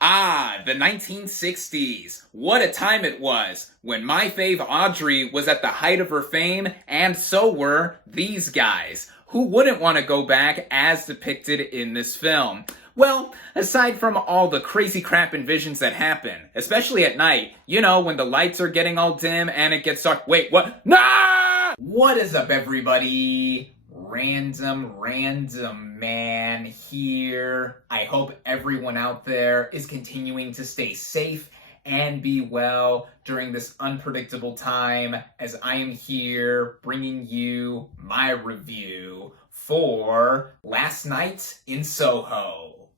Ah, the 1960s. What a time it was when my fave Audrey was at the height of her fame, and so were these guys. Who wouldn't want to go back as depicted in this film? Well, aside from all the crazy crap and visions that happen, especially at night, you know, when the lights are getting all dim and it gets dark. Wait, what? Nah! What is up, everybody? Random Man here. I hope everyone out there is continuing to stay safe and be well during this unpredictable time as I am here bringing you my review for Last Night in Soho.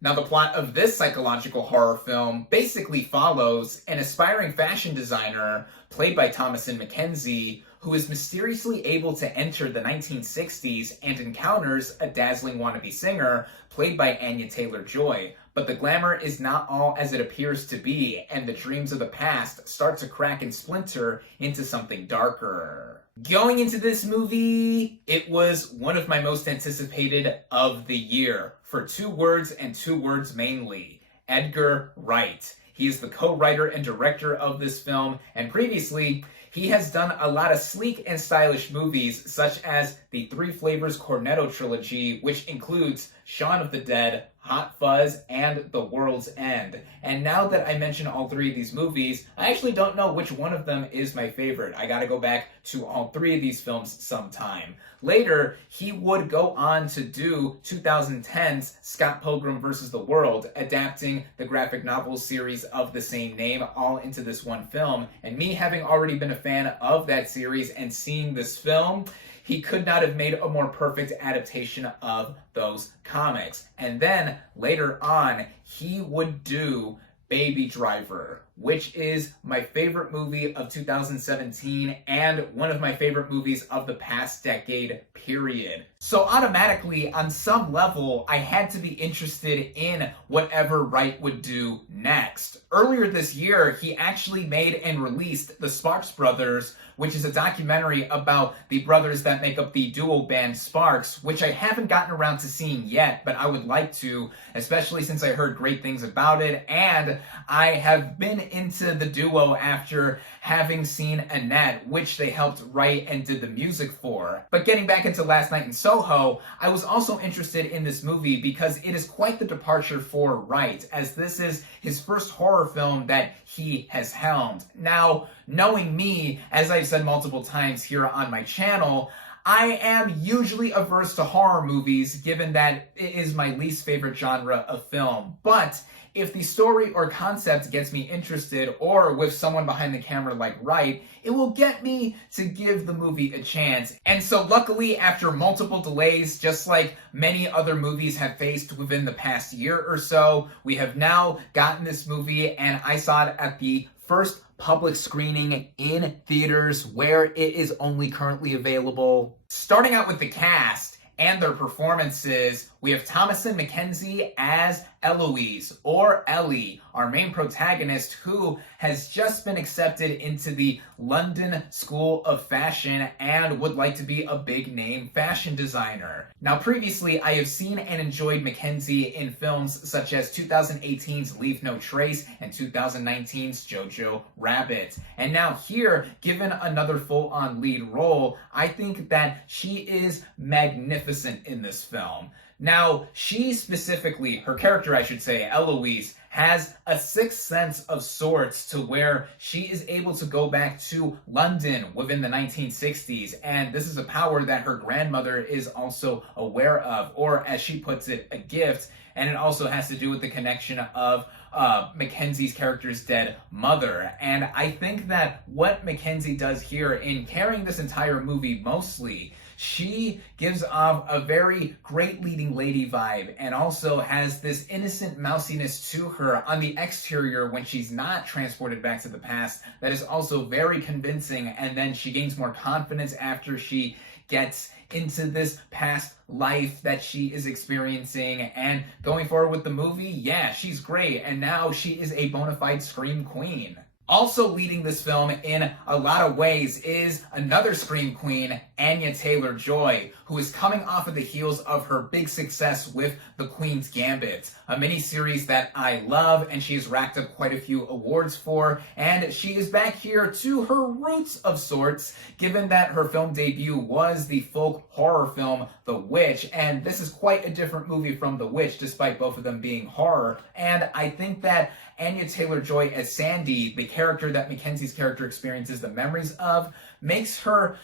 Now, the plot of this psychological horror film basically follows an aspiring fashion designer played by Thomasin McKenzie who is mysteriously able to enter the 1960s and encounters a dazzling wannabe singer played by Anya Taylor-Joy. But the glamour is not all as it appears to be, and the dreams of the past start to crack and splinter into something darker. Going into this movie, it was one of my most anticipated of the year, for two words and two words mainly: Edgar Wright. He is the co-writer and director of this film, and previously, he has done a lot of sleek and stylish movies, such as the Three Flavors Cornetto trilogy, which includes Shaun of the Dead, Hot Fuzz, and The World's End. And now that I mention all three of these movies, I actually don't know which one of them is my favorite. I gotta go back to all three of these films sometime. Later, he would go on to do 2010's Scott Pilgrim vs. the World, adapting the graphic novel series of the same name all into this one film. And me having already been a fan of that series and seeing this film, he could not have made a more perfect adaptation of those comics. And then later on, he would do Baby Driver, which is my favorite movie of 2017 and one of my favorite movies of the past decade, period. So automatically, on some level, I had to be interested in whatever Wright would do next. Earlier this year, he actually made and released The Sparks Brothers, which is a documentary about the brothers that make up the duo band Sparks, which I haven't gotten around to seeing yet, but I would like to, especially since I heard great things about it, and I have been into the duo after having seen Annette, which they helped write and did the music for. But getting back into Last Night in Soho, I was also interested in this movie because it is quite the departure for Wright, as this is his first horror film that he has helmed. Now, knowing me, as I've said multiple times here on my channel, I am usually averse to horror movies, given that it is my least favorite genre of film. But if the story or concept gets me interested, or with someone behind the camera like Wright, it will get me to give the movie a chance. And so luckily, after multiple delays, just like many other movies have faced within the past year or so, we have now gotten this movie, and I saw it at the first public screening in theaters where it is only currently available. Starting out with the cast and their performances, we have Thomasin McKenzie as Eloise, or Ellie, our main protagonist, who has just been accepted into the London School of Fashion and would like to be a big-name fashion designer. Now, previously, I have seen and enjoyed McKenzie in films such as 2018's Leave No Trace and 2019's Jojo Rabbit. And now here, given another full-on lead role, I think that she is magnificent in this film. Now, she specifically, her character I should say, Eloise, has a sixth sense of sorts to where she is able to go back to London within the 1960s, and this is a power that her grandmother is also aware of, or as she puts it, a gift, and it also has to do with the connection of Mackenzie's character's dead mother. And I think that what Mackenzie does here in carrying this entire movie mostly, she gives off a very great leading lady vibe and also has this innocent mousiness to her on the exterior when she's not transported back to the past that is also very convincing, and then she gains more confidence after she gets into this past life that she is experiencing. And going forward with the movie, yeah, she's great, and now she is a bona fide scream queen. Also leading this film in a lot of ways is another Scream Queen, Anya Taylor-Joy, who is coming off of the heels of her big success with The Queen's Gambit, a miniseries that I love and she's racked up quite a few awards for, and she is back here to her roots of sorts, given that her film debut was the folk horror film The Witch, and this is quite a different movie from The Witch, despite both of them being horror, and I think that Anya Taylor-Joy as Sandy, the character that Mackenzie's character experiences the memories of, makes her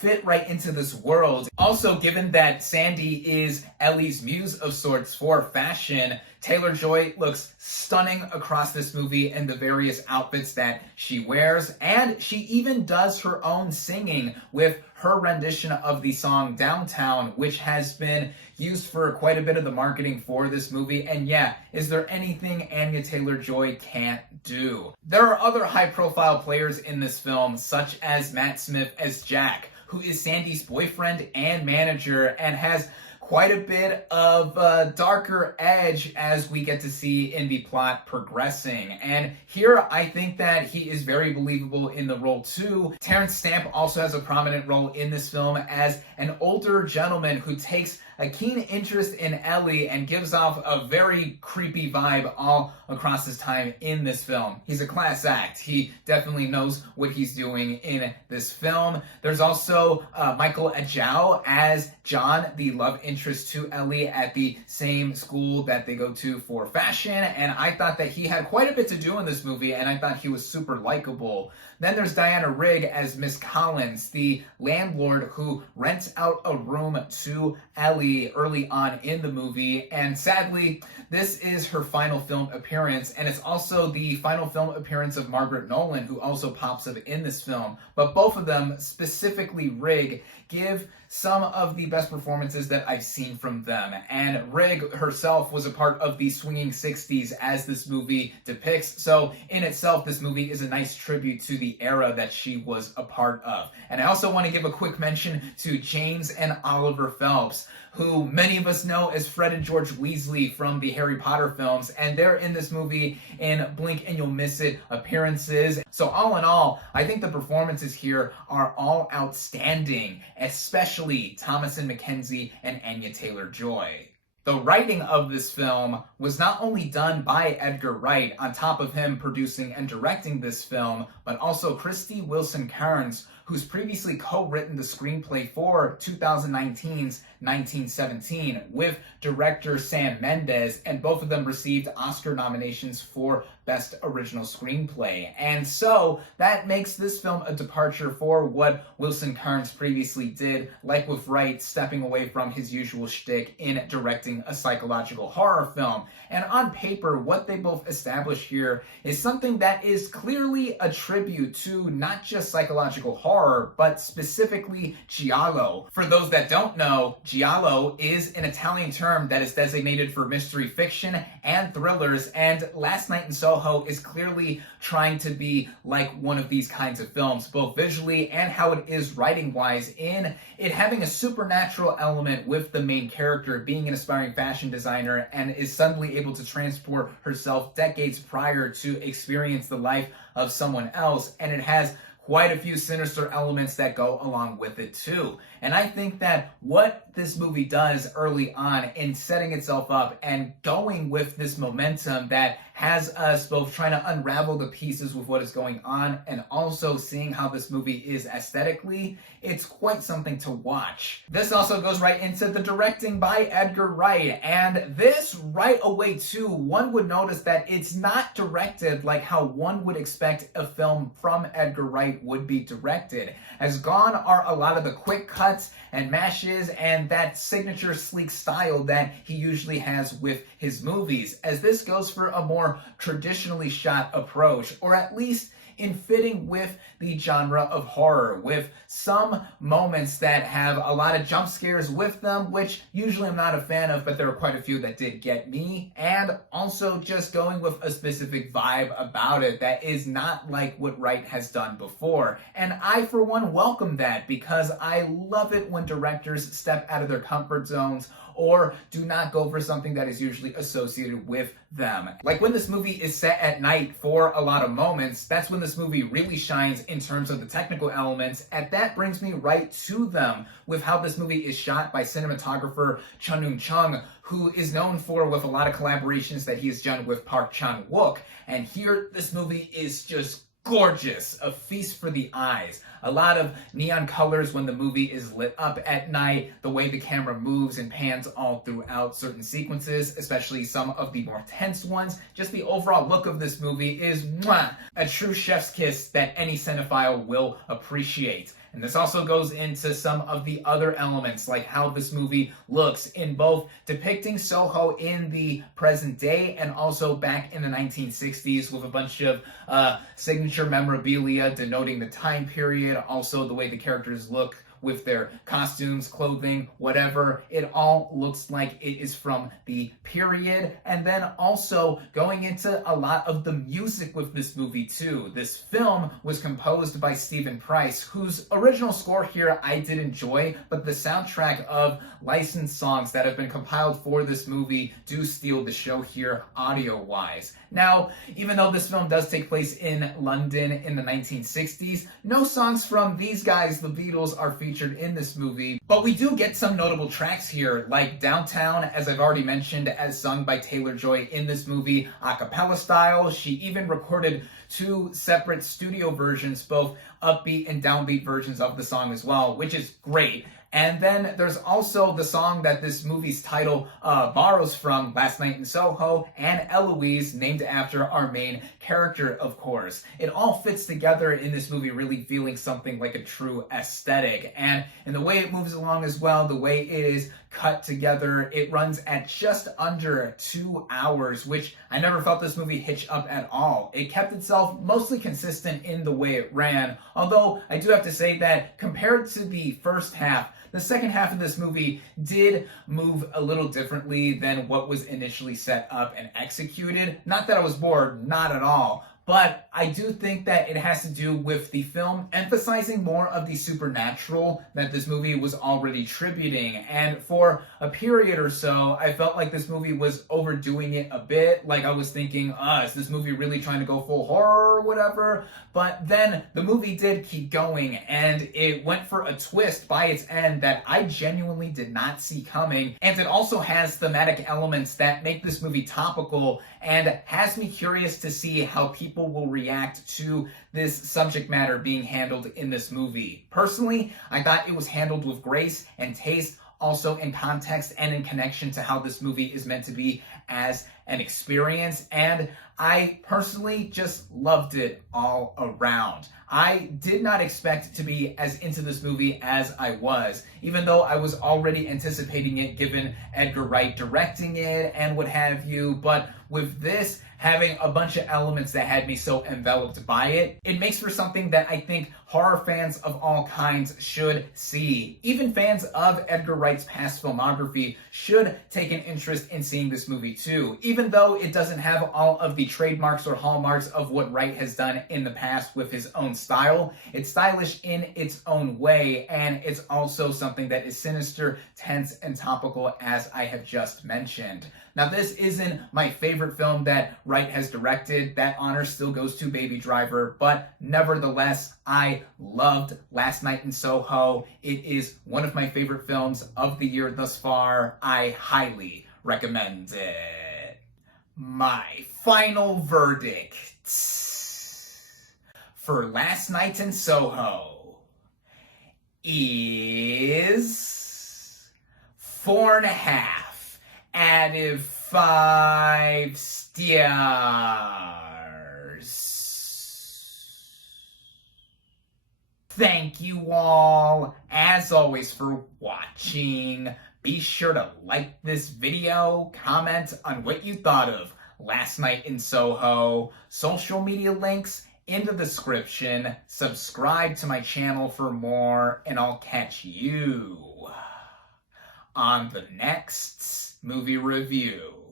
fit right into this world. Also, given that Sandy is Ellie's muse of sorts for fashion, Taylor-Joy looks stunning across this movie in the various outfits that she wears, and she even does her own singing with her rendition of the song Downtown, which has been used for quite a bit of the marketing for this movie. And yeah, is there anything Anya Taylor-Joy can't do? There are other high-profile players in this film, such as Matt Smith as Jack, who is Sandy's boyfriend and manager, and has quite a bit of darker edge as we get to see in the plot progressing. And here I think that he is very believable in the role too. Terrence Stamp also has a prominent role in this film as an older gentleman who takes a keen interest in Ellie and gives off a very creepy vibe all across his time in this film. He's a class act. He definitely knows what he's doing in this film. There's also Michael Ajao as John, the love interest to Ellie at the same school that they go to for fashion, and I thought that he had quite a bit to do in this movie, and I thought he was super likable. Then there's Diana Rigg as Miss Collins, the landlord who rents out a room to Ellie early on in the movie, and sadly, this is her final film appearance, and it's also the final film appearance of Margaret Nolan, who also pops up in this film. But both of them, specifically Rigg, give some of the best performances that I've seen from them. And Rigg herself was a part of the swinging 60s as this movie depicts, so in itself, this movie is a nice tribute to the era that she was a part of. And I also want to give a quick mention to James and Oliver Phelps, who many of us know as Fred and George Weasley from the Harry Potter films, and they're in this movie in Blink and You'll Miss It appearances. So all in all, I think the performances here are all outstanding, especially Thomasin McKenzie and Anya Taylor-Joy. The writing of this film was not only done by Edgar Wright, on top of him producing and directing this film, but also Christy Wilson Cairns, who's previously co-written the screenplay for 2019's 1917 with director Sam Mendes, and both of them received Oscar nominations for Best Original Screenplay. And so that makes this film a departure for what Wilson Cairns previously did, like with Wright stepping away from his usual shtick in directing a psychological horror film. And on paper, what they both establish here is something that is clearly a tribute to not just psychological horror, but specifically giallo. For those that don't know, giallo is an Italian term that is designated for mystery fiction and thrillers, and Last Night in Soho is clearly trying to be like one of these kinds of films, both visually and how it is writing-wise, in it having a supernatural element with the main character being an aspiring fashion designer and is suddenly able to transport herself decades prior to experience the life of someone else, and it has quite a few sinister elements that go along with it too. And I think that what this movie does early on in setting itself up and going with this momentum that has us both trying to unravel the pieces with what is going on and also seeing how this movie is aesthetically, it's quite something to watch. This also goes right into the directing by Edgar Wright, and this right away too, one would notice that it's not directed like how one would expect a film from Edgar Wright would be directed. As gone are a lot of the quick cuts and mashes and that signature sleek style that he usually has with his movies, as this goes for a more traditionally shot approach, or at least in fitting with the genre of horror, with some moments that have a lot of jump scares with them, which usually I'm not a fan of, but there were quite a few that did get me, and also just going with a specific vibe about it that is not like what Wright has done before. And I, for one, welcome that, because I love it when directors step out of their comfort zones or do not go for something that is usually associated with them. Like when this movie is set at night for a lot of moments, that's when this movie really shines in terms of the technical elements, and that brings me right to them with how this movie is shot by cinematographer Chun Chung, who is known for with a lot of collaborations that he has done with Park Chan-wook. And here, this movie is just gorgeous, a feast for the eyes. A lot of neon colors when the movie is lit up at night, the way the camera moves and pans all throughout certain sequences, especially some of the more tense ones. Just the overall look of this movie is mwah, a true chef's kiss that any cinephile will appreciate. And this also goes into some of the other elements, like how this movie looks in both depicting Soho in the present day and also back in the 1960s with a bunch of signature memorabilia denoting the time period, also the way the characters look with their costumes, clothing, whatever. It all looks like it is from the period. And then also going into a lot of the music with this movie too. This film was composed by Stephen Price, whose original score here I did enjoy, but the soundtrack of licensed songs that have been compiled for this movie do steal the show here audio-wise. Now, even though this film does take place in London in the 1960s, no songs from these guys, the Beatles, are featured in this movie, but we do get some notable tracks here, like Downtown, as I've already mentioned, as sung by Taylor-Joy in this movie, a cappella style. She even recorded 2 separate studio versions, both upbeat and downbeat versions of the song as well, which is great. And then there's also the song that this movie's title borrows from, Last Night in Soho, and Eloise, named after our main character, of course. It all fits together in this movie, really feeling something like a true aesthetic. And in the way it moves along as well, the way it is cut together, it runs at just under 2 hours, which I never felt this movie hitch up at all. It kept itself mostly consistent in the way it ran, although I do have to say that compared to the first half, the second half of this movie did move a little differently than what was initially set up and executed. Not that I was bored, not at all. But I do think that it has to do with the film emphasizing more of the supernatural that this movie was already tributing. And for a period or so, I felt like this movie was overdoing it a bit. Like I was thinking, is this movie really trying to go full horror or whatever? But then the movie did keep going, and it went for a twist by its end that I genuinely did not see coming. And it also has thematic elements that make this movie topical and has me curious to see how people will react to this subject matter being handled in this movie. Personally, I thought it was handled with grace and taste, also in context and in connection to how this movie is meant to be as an experience, and I personally just loved it all around. I did not expect to be as into this movie as I was, even though I was already anticipating it given Edgar Wright directing it and what have you, but with this having a bunch of elements that had me so enveloped by it, it makes for something that I think horror fans of all kinds should see. Even fans of Edgar Wright's past filmography should take an interest in seeing this movie too, even though it doesn't have all of the trademarks or hallmarks of what Wright has done in the past with his own style. It's stylish in its own way, and it's also something that is sinister, tense, and topical, as I have just mentioned. Now, this isn't my favorite film that Wright has directed. That honor still goes to Baby Driver, but nevertheless, I loved Last Night in Soho. It is one of my favorite films of the year thus far. I highly recommend it. My final verdict for Last Night in Soho is 4.5 out of 5 stars. Thank you all, as always, for watching. Be sure to like this video, comment on what you thought of Last Night in Soho. Social media links in the description. Subscribe to my channel for more, and I'll catch you on the next movie review.